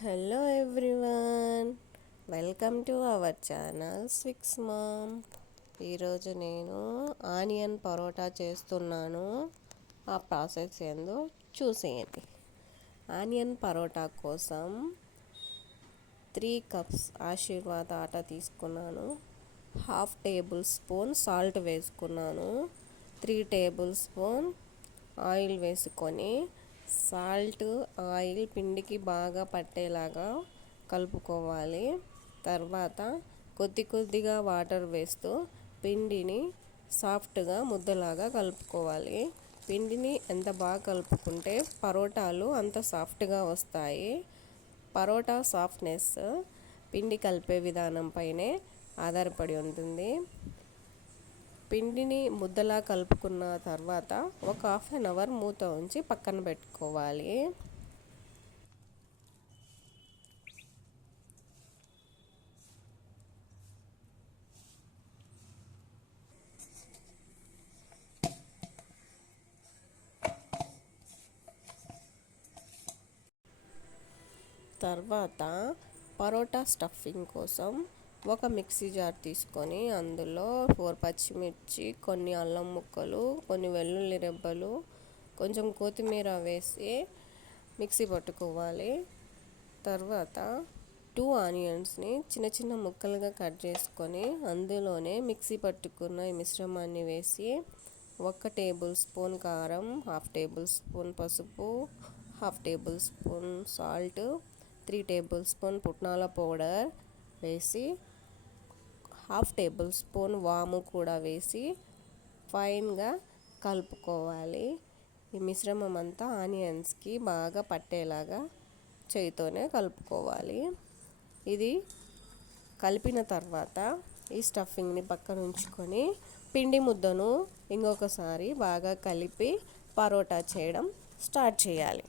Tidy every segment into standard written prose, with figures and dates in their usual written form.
Hello everyone, welcome to our channel swix mom. ఈరోజు నేను onion parotta చేస్తున్నాను. ఆ ప్రాసెస్ ఏందో చూసేయండి. ఆనియన్ పరోటా కోసం 3 కప్స్ ఆశీర్వాద్ ఆటా తీసుకున్నాను. హాఫ్ టేబుల్ స్పూన్ సాల్ట్ వేసుకున్నాను. 3 టేబుల్ స్పూన్ ఆయిల్ వేసుకొని సాల్ట్ ఆయిల్ పిండికి బాగా పట్టేలాగా కలుపుకోవాలి. తర్వాత కొద్దిగా వాటర్ వేస్తూ పిండిని సాఫ్ట్గా ముద్దలాగా కలుపుకోవాలి. పిండిని ఎంత బాగా కలుపుకుంటే పరోటాలు అంత సాఫ్ట్గా వస్తాయి. పరోటా సాఫ్ట్నెస్ పిండి కలిపే విధానంపైనే ఆధారపడి ఉంటుంది. పిండిని ముద్దలా కలుపుకున్న తర్వాత ఒక హాఫ్ అన్ అవర్ మూత ఉంచి పక్కన పెట్టుకోవాలి. తర్వాత పరోటా స్టఫింగ్ కోసం ఒక మిక్సీ జార్ తీసుకొని అందులో 4 పచ్చిమిర్చి, కొన్ని అల్లం ముక్కలు, కొన్ని వెల్లుల్లి రెబ్బలు, కొంచెం కొత్తిమీర వేసి మిక్సీ పట్టుకోవాలి. తర్వాత 2 ఆనియన్స్ని చిన్న చిన్న ముక్కలుగా కట్ చేసుకొని అందులోనే మిక్సీ పట్టుకున్న ఈ మిశ్రమాన్ని వేసి 1 టేబుల్ స్పూన్ కారం, హాఫ్ టేబుల్ స్పూన్ పసుపు, half table spoon salt, 3 table spoon పుట్నాల పౌడర్ వేసి హాఫ్ టేబుల్ స్పూన్ వాము కూడా వేసి ఫైన్గా కలుపుకోవాలి. ఈ మిశ్రమం అంతా ఆనియన్స్కి బాగా పట్టేలాగా చేయితోనే కలుపుకోవాలి. ఇది కలిపిన తర్వాత ఈ స్టఫింగ్ని పక్కన ఉంచుకొని పిండి ముద్దను ఇంకొకసారి బాగా కలిపి పరోటా చేయడం స్టార్ట్ చేయాలి.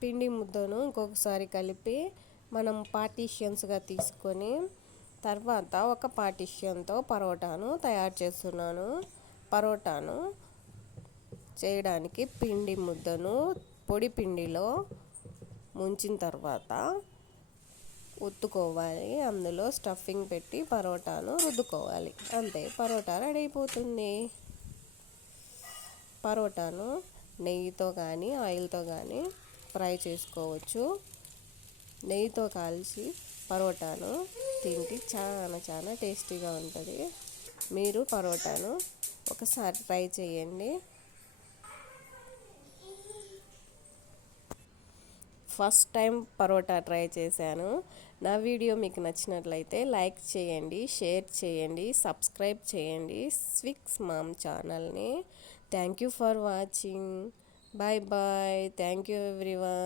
పిండి ముద్దను ఇంకొకసారి కలిపి మనం పార్టీషన్స్గా తీసుకొని తర్వాత ఒక పార్టీషన్తో పరోటాను తయారు చేస్తున్నాను. పరోటాను చేయడానికి పిండి ముద్దను పొడి పిండిలో ముంచిన తర్వాత ఒత్తుకోవాలి. అందులో స్టఫింగ్ పెట్టి పరోటాను రుద్దుకోవాలి. అంతే, పరోటా రెడీ అయిపోతుంది. పరోటాను నెయ్యితో కానీ ఆయిల్తో కానీ ఫ్రై చేసుకోవచ్చు. నెయ్యితో కాల్చి పరోటాను తింటే చాలా టేస్టీగా ఉంటుంది. మీరు పరోటాను ఒకసారి ట్రై చేయండి. ఫస్ట్ టైం పరోటా ట్రై చేశాను. నా వీడియో మీకు నచ్చినట్లయితే లైక్ చేయండి, షేర్ చేయండి, సబ్స్క్రైబ్ చేయండి స్విక్స్ మామ్ ఛానల్ని. Thank you for watching. Bye bye. Thank you everyone.